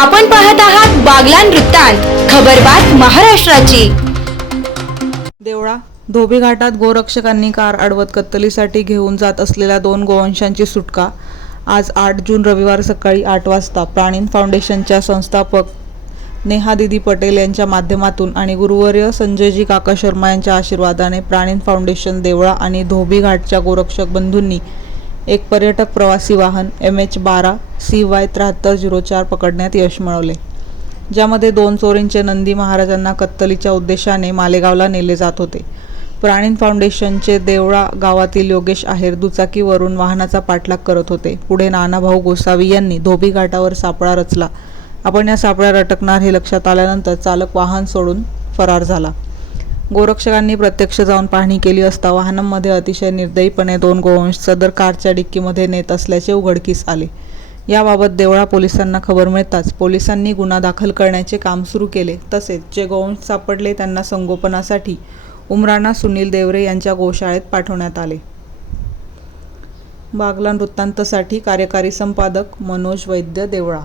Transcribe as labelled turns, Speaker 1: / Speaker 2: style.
Speaker 1: आपण पाहत आहात बागलान वृत्तांत खबरबात महाराष्ट्राची.
Speaker 2: देवळा धोबी घाटात गोरक्षकांनी कार अडवत कत्तलीसाठी घेऊन जात असलेल्या दोन गोवंशांची सुटका. आज आठ जून रविवार सकाळी आठ वाजता प्राणीन फाउंडेशनच्या संस्थापक नेहा दिदी पटेल यांच्या माध्यमातून आणि गुरुवर्य संजयजी काका शर्मा यांच्या आशीर्वादाने प्राणीन फाउंडेशन देवळा आणि धोबी घाटच्या गोरक्षक बंधूंनी एक पर्यटक प्रवासी वाहन एम एच बारा सी वाय त्र्याहत्तर झिरो चार पकडण्यात यश मिळवले. ज्यामध्ये दोन चोरींचे नंदी महाराजांना कत्तलीच्या उद्देशाने मालेगावला नेले जात होते. प्राणीन फाउंडेशनचे देवळा गावातील योगेश आहेर दुचाकीवरून वाहनाचा पाठलाग करत होते. पुढे नानाभाऊ गोसावी यांनी धोबी घाटावर सापळा रचला. आपण या सापळ्यात अटकणार हे लक्षात आल्यानंतर चालक वाहन सोडून फरार झाला. गोरक्षकांनी प्रत्यक्ष जाऊन पाहणी केली असता वाहनांमध्ये अतिशय निर्दयीपणे दोन गोवंश सदर कारच्या डिक्कीमध्ये नेत असल्याचे उघडकीस आले. याबाबत देवळा पोलिसांना खबर मिळताच पोलिसांनी गुन्हा दाखल करण्याचे काम सुरू केले. तसेच जे गोवंश सापडले त्यांना संगोपनासाठी उमराणा सुनील देवरे यांच्या गोशाळेत पाठवण्यात आले. बागलान वृत्तांतसाठी कार्यकारी संपादक मनोज वैद्य देवळा